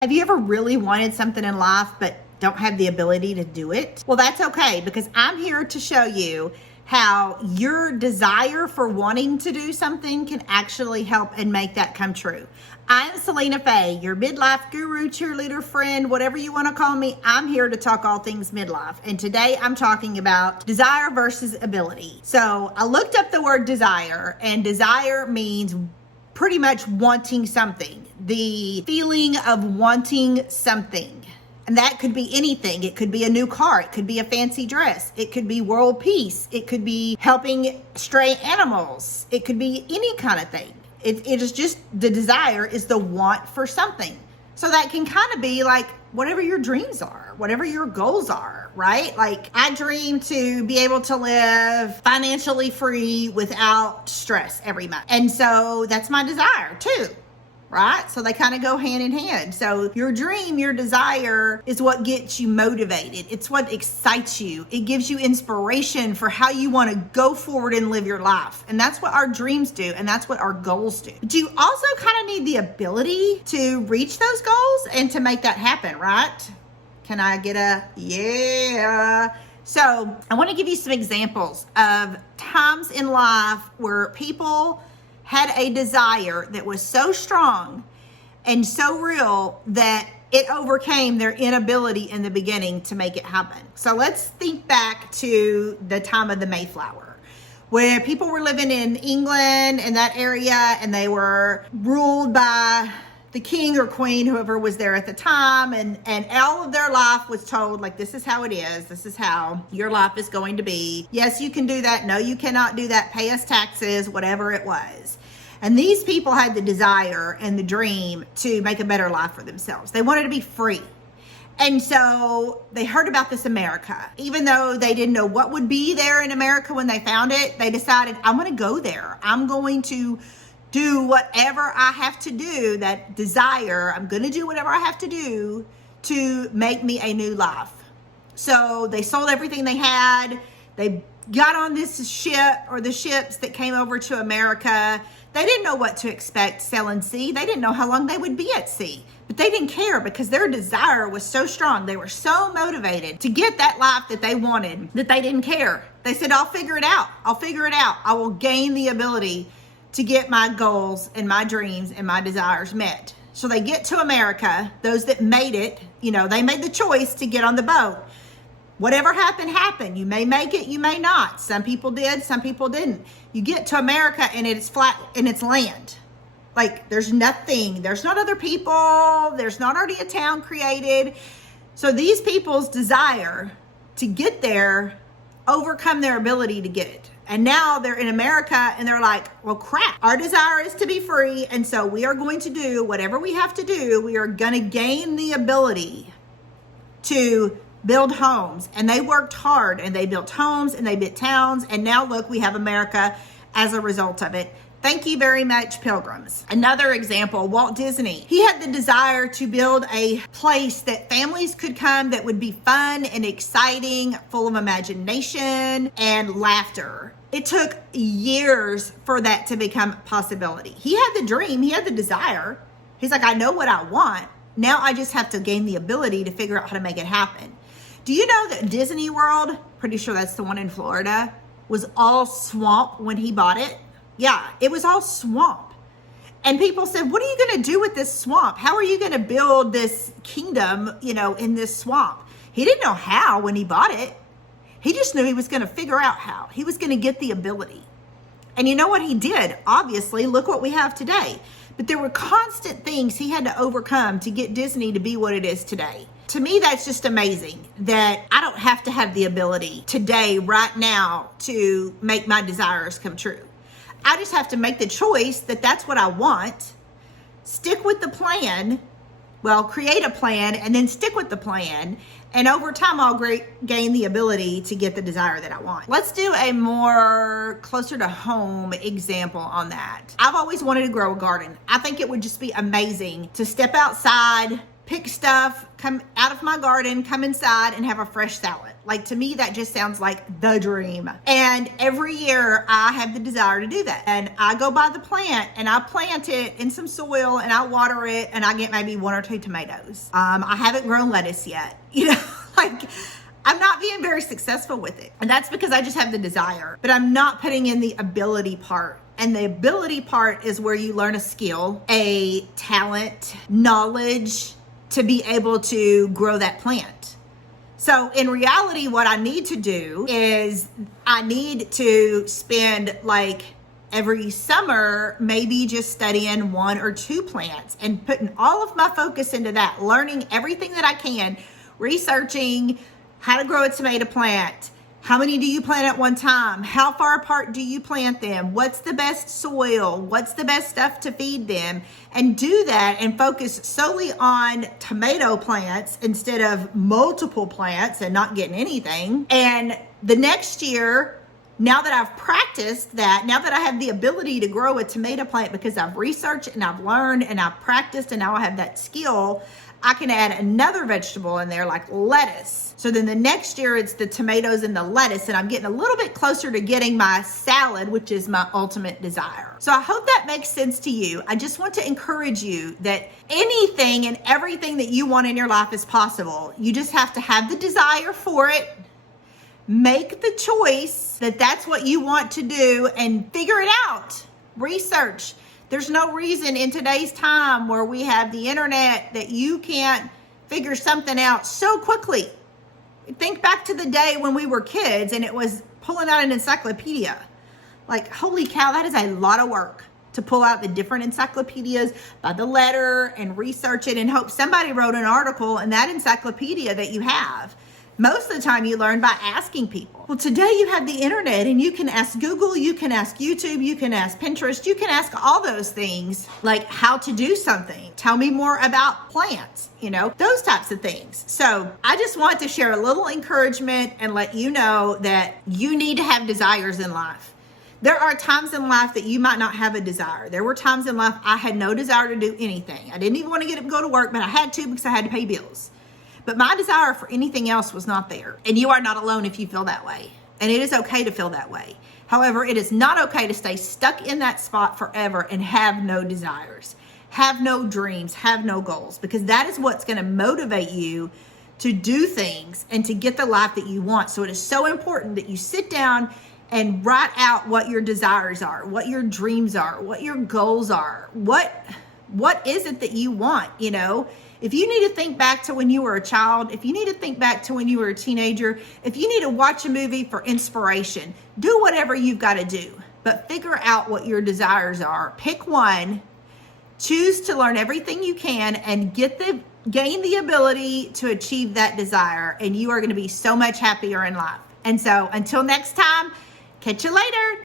Have you ever really wanted something in life but don't have the ability to do it? Well, that's okay, because I'm here to show you how your desire for wanting to do something can actually help and make that come true. I'm Selena Faye, your midlife guru, cheerleader, friend, whatever you want to call me. I'm here to talk all things midlife. And today I'm talking about desire versus ability. So I looked up the word desire, and desire means pretty much wanting something, the feeling of wanting something. And that could be anything. It could be a new car. It could be a fancy dress. It could be world peace. It could be helping stray animals. It could be any kind of thing. It is just, the desire is the want for something. So that can kind of be like whatever your dreams are, whatever your goals are, right? Like I dream to be able to live financially free without stress every month. And so that's my desire too, right? So they kind of go hand in hand. So your dream, your desire is what gets you motivated. It's what excites you. It gives you inspiration for how you want to go forward and live your life. And that's what our dreams do. And that's what our goals do. But you also kind of need the ability to reach those goals and to make that happen, right? Can I get a yeah? So I want to give you some examples of times in life where people had a desire that was so strong and so real that it overcame their inability in the beginning to make it happen. So let's think back to the time of the Mayflower, where people were living in England and that area, and they were ruled by the king or queen, whoever was there at the time, and all of their life was told, like, this is how it is. This is how your life is going to be. Yes, you can do that. No, you cannot do that. Pay us taxes, whatever it was. And these people had the desire and the dream to make a better life for themselves. They wanted to be free. And so they heard about this America. Even though they didn't know what would be there in America when they found it, they decided, I'm going to go there. I'm going to do whatever I have to do, that desire. I'm going to do whatever I have to do to make me a new life. So they sold everything they had. They got on this ship, or the ships that came over to America. They didn't know what to expect sailing sea. They didn't know how long they would be at sea. But they didn't care, because their desire was so strong. They were so motivated to get that life that they wanted that they didn't care. They said, I'll figure it out. I'll figure it out. I will gain the ability to get my goals and my dreams and my desires met. So they get to America. Those that made it, they made the choice to get on the boat. Whatever happened, happened. You may make it, you may not. Some people did, some people didn't. You get to America and it's flat and it's land. Like there's nothing. There's not other people. There's not already a town created. So these people's desire to get there overcome their ability to get it. And now they're in America and they're like, well, crap, our desire is to be free. And so we are going to do whatever we have to do. We are going to gain the ability to build homes. And they worked hard and they built homes and they built towns. And now look, we have America as a result of it. Thank you very much, Pilgrims. Another example, Walt Disney. He had the desire to build a place that families could come that would be fun and exciting, full of imagination and laughter. It took years for that to become a possibility. He had the dream, he had the desire. He's like, I know what I want. Now I just have to gain the ability to figure out how to make it happen. Do you know that Disney World, pretty sure that's the one in Florida, was all swamp when he bought it? Yeah, it was all swamp. And people said, what are you going to do with this swamp? How are you going to build this kingdom, in this swamp? He didn't know how when he bought it. He just knew he was going to figure out how. He was going to get the ability. And you know what he did? Obviously, look what we have today. But there were constant things he had to overcome to get Disney to be what it is today. To me, that's just amazing that I don't have to have the ability today, right now, to make my desires come true. I just have to make the choice that that's what I want, stick with the plan, create a plan and then stick with the plan. And over time, I'll gain the ability to get the desire that I want. Let's do a more closer to home example on that. I've always wanted to grow a garden. I think it would just be amazing to step outside, pick stuff, come out of my garden, come inside and have a fresh salad. Like, to me, that just sounds like the dream. And every year I have the desire to do that. And I go buy the plant and I plant it in some soil and I water it and I get maybe 1 or 2 tomatoes. I haven't grown lettuce yet, like, I'm not being very successful with it. And that's because I just have the desire, but I'm not putting in the ability part. And the ability part is where you learn a skill, a talent, knowledge to be able to grow that plant. So in reality, what I need to do is I need to spend like every summer, maybe just studying 1 or 2 plants and putting all of my focus into that, learning everything that I can, researching how to grow a tomato plant. How many do you plant at one time? How far apart do you plant them? What's the best soil? What's the best stuff to feed them? And do that and focus solely on tomato plants instead of multiple plants and not getting anything. And the next year, now that I've practiced that, now that I have the ability to grow a tomato plant because I've researched and I've learned and I've practiced and now I have that skill, I can add another vegetable in there like lettuce. So then the next year it's the tomatoes and the lettuce, and I'm getting a little bit closer to getting my salad, which is my ultimate desire. So I hope that makes sense to you. I just want to encourage you that anything and everything that you want in your life is possible. You just have to have the desire for it, make the choice that that's what you want to do, and figure it out. Research. There's no reason in today's time where we have the internet that you can't figure something out so quickly. Think back to the day when we were kids and it was pulling out an encyclopedia. Like, holy cow, that is a lot of work to pull out the different encyclopedias by the letter and research it and hope somebody wrote an article in that encyclopedia that you have. Most of the time you learn by asking people. Well, today you have the internet and you can ask Google, you can ask YouTube, you can ask Pinterest, you can ask all those things, like how to do something. Tell me more about plants, those types of things. So I just want to share a little encouragement and let you know that you need to have desires in life. There are times in life that you might not have a desire. There were times in life I had no desire to do anything. I didn't even want to get up and go to work, but I had to because I had to pay bills. But my desire for anything else was not there. And you are not alone if you feel that way. And it is okay to feel that way. However, it is not okay to stay stuck in that spot forever and have no desires, have no dreams, have no goals, because that is what's going to motivate you to do things and to get the life that you want. So it is so important that you sit down and write out what your desires are, what your dreams are, what your goals are. What is it that you want, If you need to think back to when you were a child, if you need to think back to when you were a teenager, if you need to watch a movie for inspiration, do whatever you've got to do. But figure out what your desires are. Pick one, choose to learn everything you can, and gain the ability to achieve that desire. And you are going to be so much happier in life. And so until next time, catch you later.